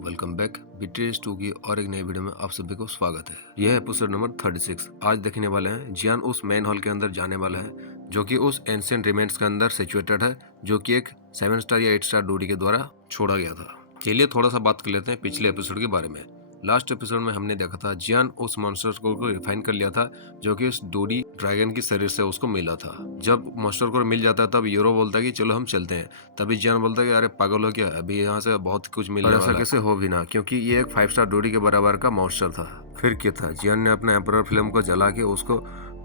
Welcome back BTS 2 की और एक नई वीडियो में आप सभी को स्वागत है। यह एपिसोड नंबर 36 आज देखने वाले हैं। जियान उस मेन हॉल के अंदर जाने वाला है जो कि उस एंशिएंट रिमेन्स के अंदर सिचुएटेड है, जो कि एक 7 स्टार या 8 स्टार डूडी के द्वारा छोड़ा गया था। चलिए थोड़ा सा बात कर लेते हैं पिछले एपिसोड के बारे में। लास्ट एपिसोड में हमने देखा था जियान उस मॉन्स्टर को रिफाइन कर लिया था जो कि उस डूडी ड्रैगन की शरीर से उसको मिला था। जब मॉन्स्टर को मिल जाता है तब यूरो बोलता है कि चलो हम चलते हैं। तभी जियान बोलता है कि अरे पागल हो क्या, अभी यहाँ से बहुत कुछ मिलने वाला है। ऐसा कैसे हो भी ना, क्योंकि ये एक 5 स्टार डूडी के बराबर का मॉन्स्टर था। फिर क्या था, जियान ने अपने एम्परर फिल्म को जला के उसको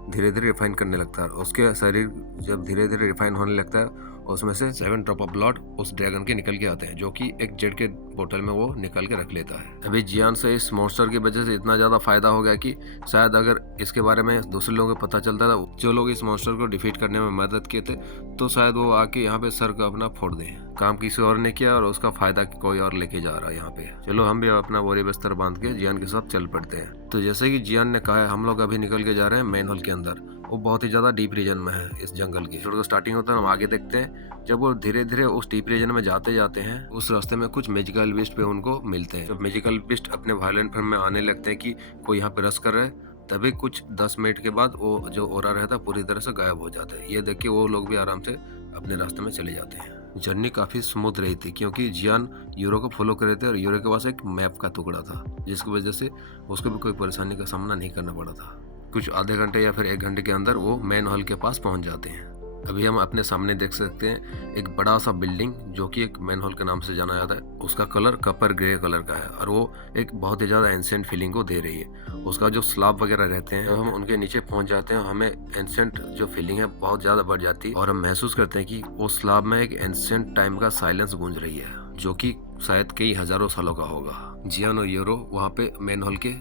धीरे धीरे रिफाइन करने लगता है। उसके शरीर जब धीरे धीरे रिफाइन होने लगता है उसमें से 7 ड्रॉप ऑफ ब्लड उस ड्रैगन के निकल के आते हैं, जो कि एक जेड के बोतल में वो निकल के रख लेता है। अभी जियान से इस मॉन्स्टर की वजह से इतना ज्यादा फायदा हो गया कि शायद अगर इसके बारे में दूसरे लोगों को पता चलता था, जो लोग इस मॉन्स्टर को डिफीट करने में मदद किए थे, तो शायद वो आके यहाँ पे सर को अपना फोड़ दें। काम किसी और ने किया और उसका फायदा कोई और लेके जा रहा है यहाँ पे। चलो हम भी अपना बोरी बिस्तर बांध के जियान के साथ चल पड़ते हैं। तो जैसे कि जियान ने कहा है, हम लोग अभी निकल के जा रहे हैं मेन हॉल के अंदर। वो बहुत ही ज्यादा डीप रीजन में है इस जंगल के। तो स्टार्टिंग होता है, हम आगे देखते हैं। जब वो धीरे धीरे उस डीप रीजन में जाते जाते हैं, उस रास्ते में कुछ मैजिकल बीस्ट पे उनको मिलते हैं। जब मैजिकल बीस्ट अपने वायलेंट फॉर्म में आने लगते हैं कि कोई यहाँ पे रस कर रहा है, तभी कुछ 10 मिनट के बाद वो जो ओरा रहता है पूरी तरह से गायब हो जाता है। ये देख के वो लोग भी आराम से अपने रास्ते में चले जाते हैं। जर्नी काफी स्मूथ रही थी क्योंकि जियान यूरो को फॉलो कर रहे थे और यूरो के पास एक मैप का टुकड़ा था, जिसकी वजह से उसको भी कोई परेशानी का सामना नहीं करना पड़ा था। कुछ आधे घंटे या फिर 1 घंटे के अंदर वो मेन हॉल के पास पहुंच जाते हैं। अभी हम अपने सामने देख सकते हैं एक बड़ा सा बिल्डिंग, जो कि एक मेन हॉल के नाम से जाना जाता है। उसका कलर कपर ग्रे कलर का है और वो एक बहुत ही ज्यादा एंशिएंट फीलिंग को दे रही है। उसका जो स्लैब वगैरह रहते हैं, जब हम उनके नीचे पहुंच जाते हैं हमें एंशिएंट जो फीलिंग है बहुत ज्यादा बढ़ जाती है और हम महसूस करते हैं कि वो स्लैब में एक एंशिएंट टाइम का साइलेंस गूंज रही है, जो कि शायद कई हजारों सालों का होगा। जियान और यूरो वहाँ पे मेन हॉल के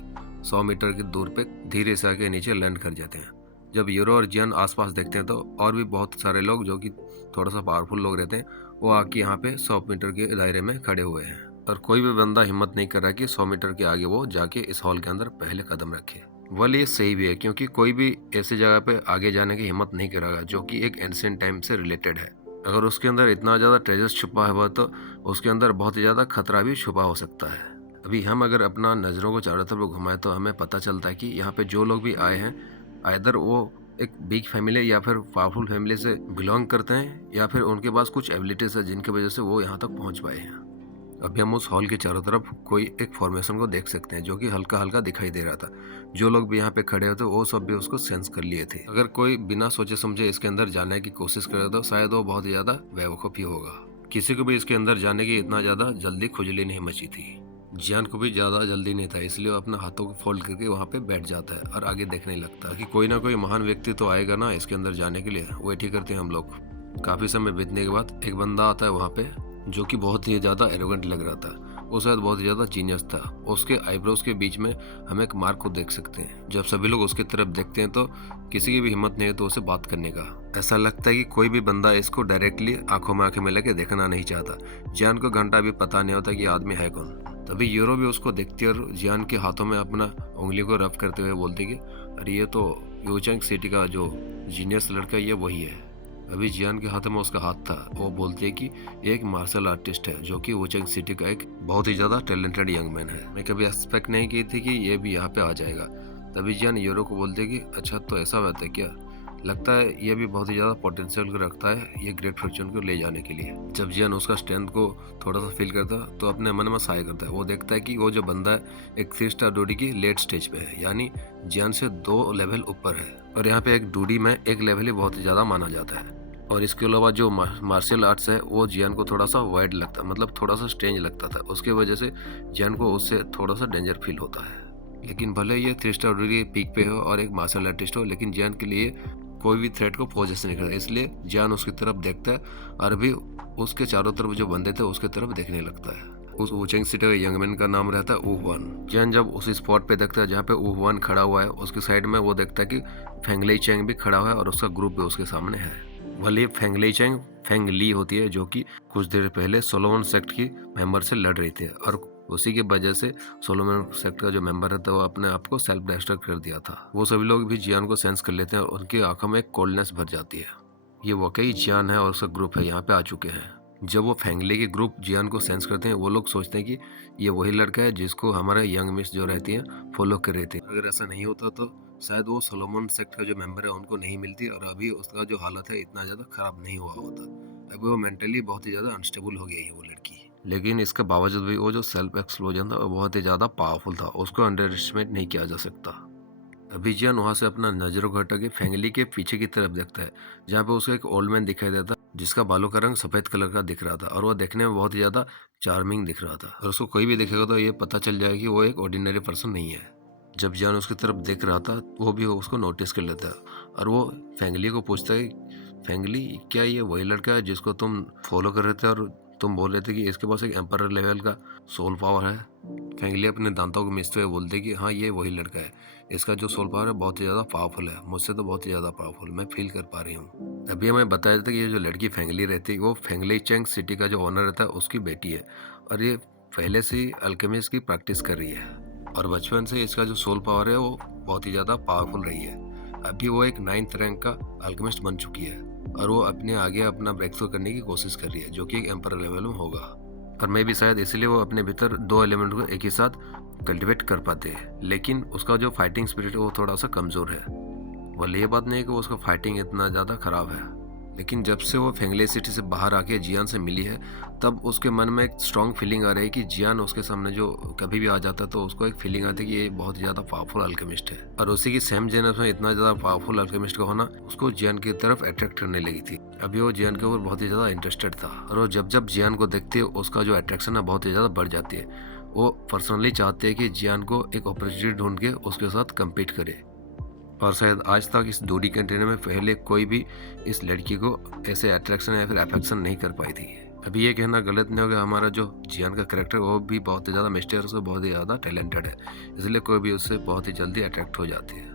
100 मीटर की दूर पे धीरे से आके नीचे लैंड कर जाते हैं। जब यूरो और जियान आसपास देखते हैं तो और भी बहुत सारे लोग, जो कि थोड़ा सा पावरफुल लोग रहते हैं, वो आके यहाँ पे 100 मीटर के दायरे में खड़े हुए हैं। और कोई भी बंदा हिम्मत नहीं कर रहा कि 100 मीटर के आगे वो जाके इस हॉल के अंदर पहले कदम रखे। वेल ये सही भी है, क्योंकि कोई भी ऐसी जगह पे आगे जाने की हिम्मत नहीं करेगा जो कि एक एंशिएंट टाइम से रिलेटेड है। अगर उसके अंदर इतना ज्यादा ट्रेजर छुपा हुआ तो उसके अंदर बहुत ही ज्यादा खतरा भी छुपा हो सकता है। अभी हम अगर अपना नजरों को चारों तरफ घुमाएं तो हमें पता चलता है कि यहाँ पे जो लोग भी आए हैं, आइदर वो एक बिग फैमिली या फिर पावरफुल फैमिली से बिलोंग करते हैं, या फिर उनके पास कुछ एबिलिटीज है जिनकी वजह से वो यहाँ तक पहुँच पाए हैं। अभी हम उस हॉल के चारों तरफ कोई एक फॉर्मेशन को देख सकते हैं, जो कि हल्का हल्का दिखाई दे रहा था। जो लोग भी यहाँ पे खड़े होते वो सब भी उसको सेंस कर लिए थे। अगर कोई बिना सोचे समझे इसके अंदर जाने की कोशिश करे तो शायद वो बहुत ज्यादा बेवकूफ ही होगा। किसी को भी इसके अंदर जाने की इतना ज्यादा जल्दी खुजली नहीं मची थी। जियान को भी ज्यादा जल्दी नहीं था, इसलिए वो अपने हाथों को फोल्ड करके वहाँ पे बैठ जाता है और आगे देखने लगता कि कोई ना कोई महान व्यक्ति तो आएगा ना इसके अंदर जाने के लिए। वेट ही करते हैं हम लोग। काफी समय बीतने के बाद एक बंदा आता है वहाँ पे, जो कि बहुत ही ज्यादा एरोगेंट लग रहा था। वो शायद बहुत ही ज्यादा जीनियस था। उसके आईब्रोज के बीच में हम एक मार्क को देख सकते हैं। जब सभी लोग उसकी तरफ देखते हैं तो किसी की भी हिम्मत नहीं है तो उसे बात करने का। ऐसा लगता है कि कोई भी बंदा इसको डायरेक्टली आंखों में आंखें मिला के देखना नहीं चाहता। जियान को घंटा भी पता नहीं होता कि आदमी है कौन। तभी यूरो भी उसको देखती है और जियान के हाथों में अपना उंगली को रब करते हुए बोलती कि अरे ये तो यूचेंग सिटी का जो जीनियस लड़का ये वही है। अभी जियान के हाथ में उसका हाथ था। वो बोलती है कि एक मार्शल आर्टिस्ट है, जो कि वुचेंग सिटी का एक बहुत ही ज्यादा टैलेंटेड यंग मैन है। मैं कभी एक्सपेक्ट नहीं की थी कि ये भी यहाँ पे आ जाएगा। तभी जियान यूरो को बोलती है कि अच्छा तो ऐसा बात है क्या, लगता है ये भी बहुत ही ज्यादा पोटेंशियल को रखता है ये ग्रेट फॉर्च्यून को ले जाने के लिए। जब जियान उसका स्ट्रेंथ को थोड़ा सा फील करता है तो अपने मन में साय करता है। वो देखता है कि वो जो बंदा है एक 3 स्टार डूडी की लेट स्टेज पे है, यानी जियान से 2 लेवल ऊपर है। और यहाँ पे एक डूडी में एक लेवल ही बहुत ही ज्यादा माना जाता है। और इसके अलावा जो मार्शल आर्ट्स है वो जियान को थोड़ा सा वाइड लगता, मतलब थोड़ा सा स्ट्रेंज लगता था। उसके वजह से जियान को उससे थोड़ा सा डेंजर फील होता है। लेकिन भले ये 3 स्टार डूडी पीक पे हो और एक मार्शल आर्टिस्ट हो, लेकिन जियान के लिए कोई भी थ्रेट को पोजेस नहीं करता। इसलिए जियान उसकी तरफ देखता है और भी उसके चारों तरफ जो बंदे थे उसके तरफ देखने लगता है। उस वुचेंग सिटी का यंगमैन का नाम रहता है ऊहवान। जियान जब उस स्पॉट पे देखता है जहाँ पे ऊहवान खड़ा हुआ है, उसके साइड में वो देखता है कि फेंगली चेंग भी खड़ा हुआ है और उसका ग्रुप भी उसके सामने है। भले फेंगली चेंग फेंग ली होती है, जो कि कुछ देर पहले सोलोमन सेक्ट की मेंबर से लड़ रही थी और उसी की वजह से सोलोमन सेक्ट का जो मेंबर है वो अपने आप को सेल्फ डिस्ट्रक्ट कर दिया था। वो सभी लोग भी जियान को सेंस कर लेते हैं और उनकी आंखों में एक कोल्डनेस भर जाती है। ये वाकई जियान है और उसका ग्रुप है यहाँ पे आ चुके हैं। जब वो फेंगली के ग्रुप जियान को सेंस करते हैं, वो लोग सोचते हैं कि ये वही लड़का है जिसको हमारे यंग मिस जो रहती हैं फॉलो कर रही थी। अगर ऐसा नहीं होता तो शायद वो सोलोमन सेक्ट का जो मेंबर है उनको नहीं मिलती और अभी उसका जो हालत है इतना ज़्यादा खराब नहीं हुआ होता। अभी वो मेंटली बहुत ही ज़्यादा अनस्टेबल हो गई है वो लड़की। लेकिन इसके बावजूद भी वो जो सेल्फ एक्सप्लोजन था वो बहुत ही ज़्यादा पावरफुल था, उसको अंडर एस्टिमेट नहीं किया जा सकता। अभी जियान वहाँ से अपना नज़रों को हटा के फेंगली के पीछे की तरफ देखता है, जहाँ पे उसको एक ओल्ड मैन दिखाई देता जिसका बालों का रंग सफ़ेद कलर का दिख रहा था और वो देखने में बहुत ही ज़्यादा चार्मिंग दिख रहा था और उसको कोई भी देखेगा तो ये पता चल जाएगा कि वो एक ऑर्डिनरी पर्सन नहीं है। जब जियान उसकी तरफ देख रहा था वो भी उसको नोटिस कर लेता है और वो फेंगली को पूछता है, फेंगली क्या ये वही लड़का है जिसको तुम फॉलो कर रहे थे और तुम बोल रहे थे कि इसके पास एक एम्पायर लेवल का सोल पावर है। फेंगली अपने दांतों को मिसते हुए बोलते कि हाँ ये वही लड़का है, इसका जो सोल पावर है बहुत ही ज़्यादा पावरफुल है, मुझसे तो बहुत ही ज़्यादा पावरफुल, मैं फील कर पा रही हूँ। अभी हमें बताया जाता है कि ये जो लड़की फेंगली रहती है वो फेंगली चेंग सिटी का जो ओनर रहता है उसकी बेटी है और ये पहले से ही अल्केमिस्ट की प्रैक्टिस कर रही है और बचपन से इसका जो सोल पावर है वो बहुत ही ज़्यादा पावरफुल रही है। अभी वो एक 9th रैंक का अल्केमिस्ट बन चुकी है और वो अपने आगे अपना ब्रेक थ्रू करने की कोशिश कर रही है जो कि एक एम्पायर लेवल में होगा। और मैं भी शायद इसलिए वो अपने भीतर दो एलिमेंट को एक ही साथ कल्टिवेट कर पाते हैं, लेकिन उसका जो फाइटिंग स्पिरिट है वो थोड़ा सा कमज़ोर है। बोले ये बात नहीं है कि उसका फाइटिंग इतना ज़्यादा ख़राब है, लेकिन जब से वो फेंगले सिटी से बाहर आके जियान से मिली है तब उसके मन में एक स्ट्रॉन्ग फीलिंग आ रही है कि जियान उसके सामने जो कभी भी आ जाता है तो उसको एक फीलिंग आती है कि ये बहुत ज़्यादा पावरफुल अल्केमिस्ट है और उसी की सेम जेनरेशन में इतना ज़्यादा पावरफुल अल्केमिस्ट का होना उसको जियान की तरफ अट्रैक्ट करने लगी थी। अभी वो जियान के ऊपर बहुत ही ज़्यादा इंटरेस्टेड था और वो जब जब जियान को देखती है उसका जो अट्रैक्शन है बहुत ही ज़्यादा बढ़ जाती है। वो पर्सनली चाहती है कि जियान को एक अपॉर्चुनिटी ढूंढ के उसके साथ कम्पीट करे और शायद आज तक इस दूरी कंटेनर में पहले कोई भी इस लड़की को ऐसे अट्रैक्शन या फिर अफेक्शन नहीं कर पाई थी। अभी ये कहना गलत नहीं होगा, हमारा जो जियान का कैरेक्टर वो भी बहुत ही ज़्यादा मिस्टीरियस और बहुत ही ज़्यादा टैलेंटेड है, इसलिए कोई भी उससे बहुत ही जल्दी अट्रैक्ट हो जाती है।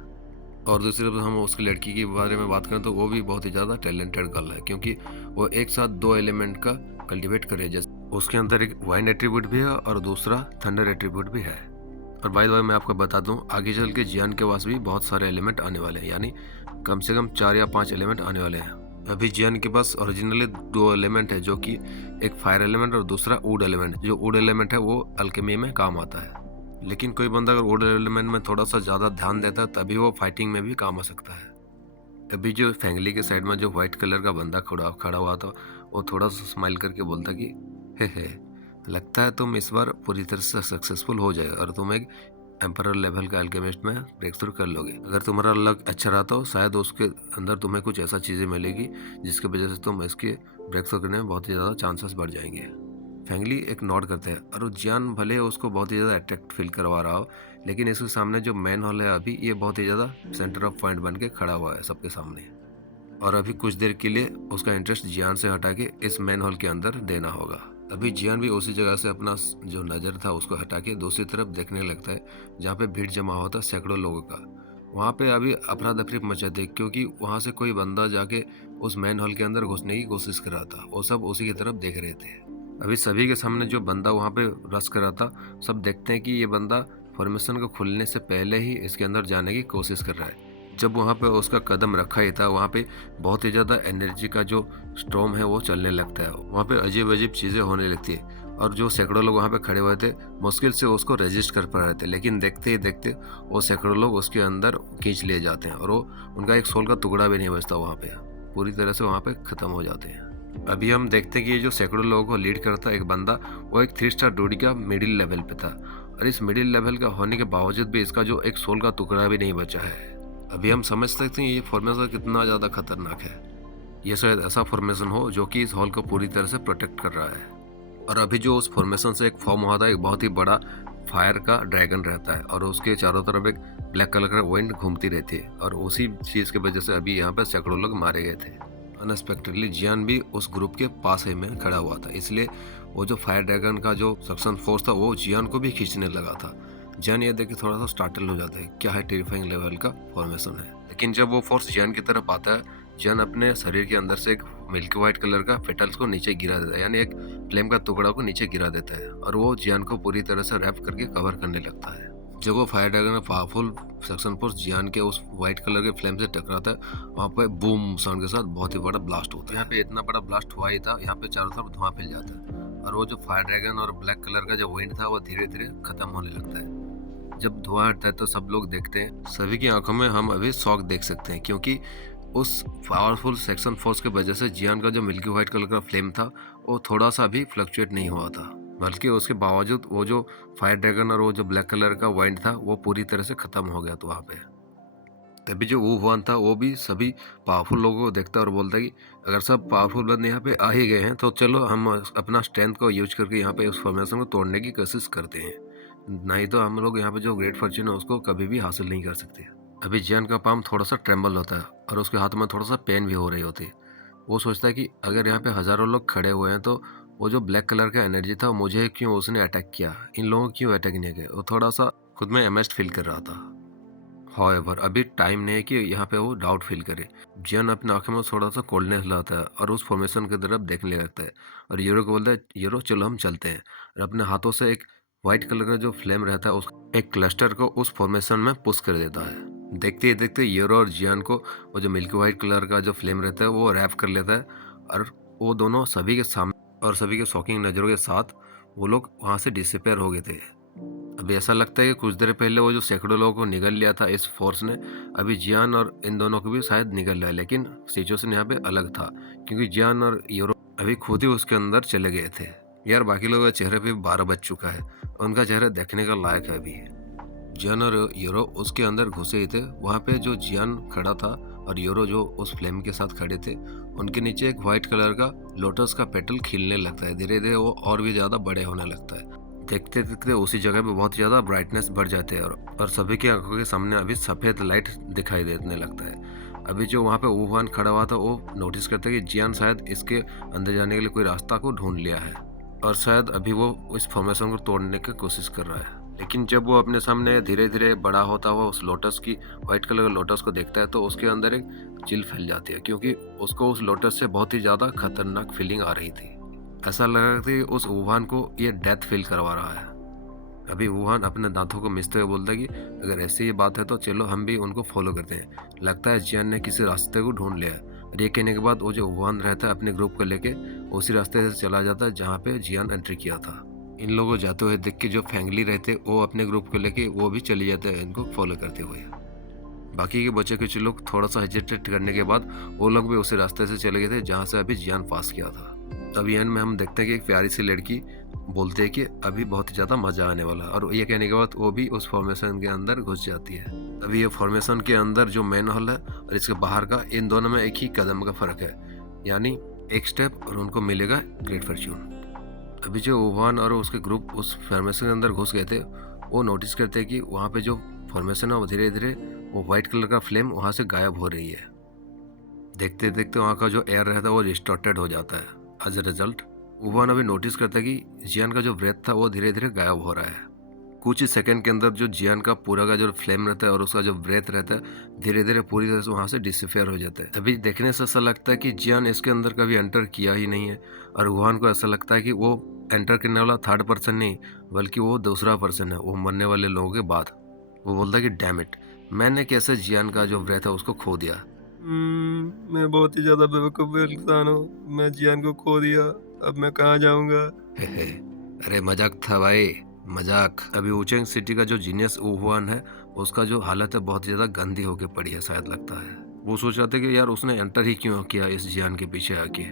और दूसरी तरफ हम उसकी लड़की के बारे में बात करें तो वो भी बहुत ही ज़्यादा टैलेंटेड गर्ल है, क्योंकि वो एक साथ दो एलिमेंट का कल्टिवेट करे। जैसे उसके अंदर एक वाइन एट्रीब्यूट भी है और दूसरा थंडर एट्रीब्यूट भी है। और बाय द वे मैं आपको बता दूं, आगे चल के जियान के पास भी बहुत सारे एलिमेंट आने वाले हैं, यानी कम से कम 4 या 5 एलिमेंट आने वाले हैं। अभी जियान के पास ओरिजिनली 2 एलिमेंट है, जो कि एक फायर एलिमेंट और दूसरा वुड एलिमेंट। जो वुड एलिमेंट है वो अल्केमी में काम आता है, लेकिन कोई बंदा अगर वुड एलिमेंट में थोड़ा सा ज़्यादा ध्यान देता है तभी वो फाइटिंग में भी काम आ सकता है। अभी जो फेंगली के साइड में जो व्हाइट कलर का बंदा खड़ा हुआ था वो थोड़ा सा स्माइल करके बोलता कि हे लगता है तुम इस बार पूरी तरह से सक्सेसफुल हो जाएगा और तुम एक एम्परर लेवल का अल्केमिस्ट में ब्रेक थ्रू कर लोगे। अगर तुम्हारा लक अच्छा रहा तो शायद उसके अंदर तुम्हें कुछ ऐसा चीज़ें मिलेगी जिसकी वजह से तुम इसके ब्रेक थ्रू करने में बहुत ही ज़्यादा चांसेस बढ़ जाएंगे। फेंगली एक नॉट करते हैं और जियान भले उसको बहुत ही ज़्यादा अट्रैक्ट फील करवा रहा हो, लेकिन इसके सामने जो मैन हॉल है अभी ये बहुत ही ज़्यादा सेंटर ऑफ पॉइंट बन के खड़ा हुआ है सबके सामने। और अभी कुछ देर के लिए उसका इंटरेस्ट जियान से हटा के इस मैन हॉल के अंदर देना होगा। अभी जियान भी उसी जगह से अपना जो नज़र था उसको हटा के दूसरी तरफ देखने लगता है जहाँ पे भीड़ जमा होता सैकड़ों लोगों का। वहाँ पे अभी अफरा तफरी मचाते क्योंकि वहाँ से कोई बंदा जाके उस मैन हॉल के अंदर घुसने की कोशिश कर रहा था। वो सब उसी की तरफ देख रहे थे। अभी सभी के सामने जो बंदा वहाँ पे रश कर रहा था, सब देखते हैं कि ये बंदा फॉर्मेशन को खुलने से पहले ही इसके अंदर जाने की कोशिश कर रहा है। जब वहाँ पे उसका कदम रखा ही था वहाँ पे बहुत ही ज़्यादा एनर्जी का जो स्टॉर्म है वो चलने लगता है। वहाँ पे अजीब अजीब चीज़ें होने लगती है और जो सैकड़ों लोग वहाँ पे खड़े हुए थे मुश्किल से उसको रेजिस्ट कर पा रहे थे, लेकिन देखते ही देखते वो सैकड़ों लोग उसके अंदर खींच लिए जाते हैं और वो उनका एक सोल का टुकड़ा भी नहीं बचता, वहाँ पे पूरी तरह से वहाँ पे ख़त्म हो जाते हैं। अभी हम देखते हैं कि ये जो सैकड़ों लोगों को लीड करता एक बंदा वो एक 3 स्टार ड्यूटी का मिडिल लेवल पे था और इस मिडिल लेवल का होने के बावजूद भी इसका जो एक सोल का टुकड़ा भी नहीं बचा है। अभी हम समझ सकते हैं ये फॉर्मेशन कितना ज़्यादा खतरनाक है। ये शायद ऐसा फॉर्मेशन हो जो कि इस हॉल को पूरी तरह से प्रोटेक्ट कर रहा है। और अभी जो उस फॉर्मेशन से एक फॉर्म हुआ था एक बहुत ही बड़ा फायर का ड्रैगन रहता है और उसके चारों तरफ एक ब्लैक कलर का विंड घूमती रहती है और उसी चीज़ की वजह से अभी यहाँ पर सैकड़ों लोग मारे गए थे। अनएक्सपेक्टेडली जियान भी उस ग्रुप के पास ही में खड़ा हुआ था, इसलिए वो जो फायर ड्रैगन का जो सक्शन फोर्स था वो जियान को भी खींचने लगा था। जियान ये देख के थोड़ा सा स्टार्टल हो जाता है, क्या है टेरिफाइंग लेवल का फॉर्मेशन है। लेकिन जब वो फोर्स जियान की तरफ आता है, जियान अपने शरीर के अंदर से एक मिल्की व्हाइट कलर का पेटल्स को नीचे गिरा देता है, यानी एक फ्लेम का टुकड़ा को नीचे गिरा देता है और वो जियान को पूरी तरह से रैप करके कवर करने लगता है। जब वो फायर ड्रैगन में पावरफुल सक्शन फोर्स जियान के उस व्हाइट कलर के फ्लेम से टकराता है, वहाँ पे बूम साउंड के साथ बहुत ही बड़ा ब्लास्ट होता है। यहाँ पे इतना बड़ा ब्लास्ट हुआ ही था, यहाँ पे चारों तरफ धुआं फैल जाता है और वो जो फायर ड्रैगन और ब्लैक कलर का जो विंड था वो धीरे धीरे खत्म होने लगता है। जब धुआं हटता है तो सब लोग देखते हैं, सभी की आंखों में हम अभी शॉक देख सकते हैं, क्योंकि उस पावरफुल सेक्शन फोर्स की वजह से जियान का जो मिल्की व्हाइट कलर का फ्लेम था वो थोड़ा सा भी फ्लक्चुएट नहीं हुआ था, बल्कि उसके बावजूद वो जो फायर ड्रैगन और वो जो ब्लैक कलर का वाइंड था वो पूरी तरह से खत्म हो गया। तो वहाँ पे तभी जो वुहान था वो भी सभी पावरफुल लोगों को देखता है और बोलता है कि अगर सब पावरफुल बंद यहाँ पे आ ही गए हैं तो चलो हम अपना स्ट्रेंथ को यूज करके यहाँ पे उस फॉर्मेशन को तोड़ने की कोशिश करते हैं, नहीं तो हम लोग यहाँ पे जो ग्रेट फॉर्च्यून है उसको कभी भी हासिल नहीं कर सकते। अभी जियान का पाम थोड़ा सा ट्रेम्बल होता है और उसके हाथ में थोड़ा सा पेन भी हो रही होती है। वो सोचता है कि अगर यहाँ पे हज़ारों लोग खड़े हुए हैं तो वो जो ब्लैक कलर का एनर्जी था मुझे क्यों उसने अटैक किया, इन लोगों को क्यों अटैक नहीं किया। वो थोड़ा सा खुद में एमेस्ड फील कर रहा था। हाउएवर अभी टाइम नहीं है कि यहाँ पे वो डाउट फील करे। जियान अपने आंखों में थोड़ा सा कोल्डनेस लाता है और उस फॉर्मेशन की तरफ देखने लगता है और यूरो को बोलता है, यूरो चलो हम चलते हैं, और अपने हाथों से एक व्हाइट कलर का जो फ्लेम रहता है उस एक क्लस्टर को उस फॉर्मेशन में पुश कर देता है। देखते ही देखते यूरो और जियान को वो जो मिल्की व्हाइट कलर का जो फ्लेम रहता है वो रैप कर लेता है और वो दोनों सभी के सामने और सभी के शॉकिंग नज़रों के साथ वो लोग वहाँ से डिसअपेयर हो गए थे। अभी ऐसा लगता है कि कुछ देर पहले वो जो सैकड़ों लोगों को निगल लिया था इस फोर्स ने, अभी जियान और इन दोनों को भी शायद निगल लिया, लेकिन सिचुएशन यहाँ पे अलग था क्योंकि जियान और यूरो अभी खुद ही उसके अंदर चले गए थे। यार बाकी लोगों के चेहरे पे 12 बज चुका है, उनका चेहरा देखने का लायक है। अभी जियान और यूरो उसके अंदर घुसे ही थे। वहाँ पे जो जियान खड़ा था और यूरो जो उस फ्लेम के साथ खड़े थे, उनके नीचे एक व्हाइट कलर का लोटस का पेटल खिलने लगता है। धीरे धीरे वो और भी ज़्यादा बड़े होने लगता है। देखते देखते उसी जगह पे बहुत ज़्यादा ब्राइटनेस बढ़ जाते हैं और सभी की आंखों के सामने अभी सफ़ेद लाइट दिखाई देने लगता है। अभी जो वहाँ पे वुहान खड़ा हुआ था वो नोटिस करता है कि जियान शायद इसके अंदर जाने के लिए कोई रास्ता को ढूंढ लिया है और शायद अभी वो इस फॉर्मेशन को तोड़ने की कोशिश कर रहा है। लेकिन जब वो अपने सामने धीरे धीरे बड़ा होता हुआ उस लोटस की व्हाइट कलर के लोटस को देखता है तो उसके अंदर एक चिल फैल जाती है, क्योंकि उसको उस लोटस से बहुत ही ज़्यादा खतरनाक फीलिंग आ रही थी। ऐसा लग रहा था कि उस वुहान को ये डेथ फील करवा रहा है। अभी वुहान अपने दांतों को मिसते हुए बोलता है कि अगर ऐसी ये बात है तो चलो हम भी उनको फॉलो करते हैं, लगता है जियान ने किसी रास्ते को ढूंढ लिया है। और ये कहने के बाद वो जो वुहान रहता है अपने ग्रुप को लेके उसी रास्ते से चला जाता है जहाँ पे जियान एंट्री किया था। इन लोगों को जाते हुए देख के जो फैंगली रहते वो अपने ग्रुप को लेके वो भी चले जाते हैं इनको फॉलो करते हुए। बाकी के बच्चे कुछ लोग थोड़ा सा हेजिटेट करने के बाद वो लोग भी उसी रास्ते से चले गए थे जहाँ से अभी जियान पास किया था। तभी एंड में हम देखते हैं कि एक प्यारी सी लड़की बोलते हैं कि अभी बहुत ही ज़्यादा मज़ा आने वाला है, और ये कहने के बाद वो भी उस फॉर्मेशन के अंदर घुस जाती है। तभी ये फॉर्मेशन के अंदर जो मेन हॉल है और इसके बाहर का, इन दोनों में एक ही कदम का फ़र्क है, यानी एक स्टेप और उनको मिलेगा ग्रेट फॉर्च्यून। अभी जो वुहान और उसके ग्रुप उस फॉर्मेशन के अंदर घुस गए थे वो नोटिस करते हैं कि वहाँ पे जो फॉर्मेशन है वो धीरे धीरे वो व्हाइट कलर का फ्लेम वहाँ से गायब हो रही है। देखते देखते वहाँ का जो एयर रहता है वो डिस्टॉर्टेड हो जाता है। एज ए रिजल्ट वुहान अभी नोटिस करता है कि जियान का जो ब्रेथ था वो धीरे धीरे गायब हो रहा है। कुछ ही सेकंड के अंदर जो जियान का पूरा का जो फ्लेम रहता है और उसका जो ब्रेथ रहता है धीरे धीरे पूरी तरह से वहाँ से डिसअपियर हो जाता है। अभी देखने से ऐसा लगता है कि जियान इसके अंदर कभी एंटर किया ही नहीं है, और वुहान को ऐसा लगता है कि वो एंटर करने वाला थर्ड पर्सन नहीं बल्कि वो दूसरा पर्सन है, वो मरने वाले लोगों के बाद। वो बोलता है कि डैम इट, मैंने कैसे जियान का जो ब्रेथ है उसको खो दिया। मैं बहुत ही ज़्यादा बेवकूफ़ इंसान हूँ। मैं जियान को खो दिया, अब मैं कहाँ जाऊँगा? अरे मजाक था भाई, मजाक। अभी ऊचेंग सिटी का जो जीनियस वुहान है उसका जो हालत है बहुत ज़्यादा गंदी होके पड़ी है शायद लगता है। वो सोच रहा था कि यार उसने एंटर ही क्यों किया इस जियान के पीछे आके।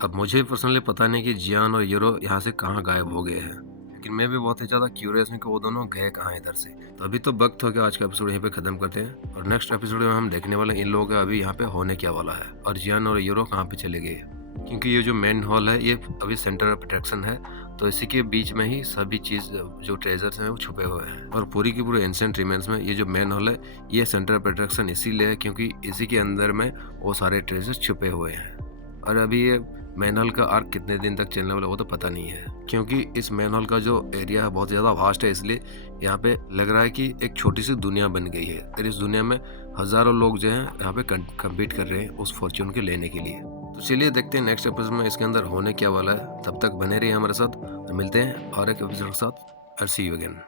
अब मुझे पर्सनली पता नहीं कि जियान और यूरो यहाँ से कहाँ गायब हो गए हैं, लेकिन मैं भी बहुत ही ज़्यादा क्यूरियस हूँ कि वो दोनों गए कहाँ इधर से। तो अभी तो वक्त हो गया, आज का एपिसोड यहीं पे ख़त्म करते हैं, और नेक्स्ट एपिसोड में हम देखने वाले इन लोगों का अभी यहाँ पे होने क्या वाला है और जियान और यूरो कहाँ पे चले गए। क्योंकि ये जो मेन हॉल है ये अभी सेंटर ऑफ अट्रैक्शन है, तो इसी के बीच में ही सभी चीज़ जो ट्रेजर्स हैं वो छुपे हुए हैं, और पूरी की पूरी एंशिएंट रिमेन्स में ये जो मेन हॉल है ये सेंटर ऑफ अट्रैक्शन इसीलिए है क्योंकि इसी के अंदर में वो सारे ट्रेजर्स छुपे हुए हैं। और अभी ये मैन हॉल का आर्क कितने दिन तक चलने वाला वो तो पता नहीं है, क्योंकि इस मैन हॉल का जो एरिया है बहुत ज़्यादा वास्ट है, इसलिए यहाँ पे लग रहा है कि एक छोटी सी दुनिया बन गई है, और इस दुनिया में हज़ारों लोग जो हैं यहाँ पे कम्पीट कर रहे हैं उस फॉर्च्यून के लेने के लिए। तो चलिए देखते हैं नेक्स्ट एपिसोड में इसके अंदर होने क्या वाला है। तब तक बने रहिए हमारे साथ और मिलते हैं और एक एपिसोड के साथ। सी यू अगेन।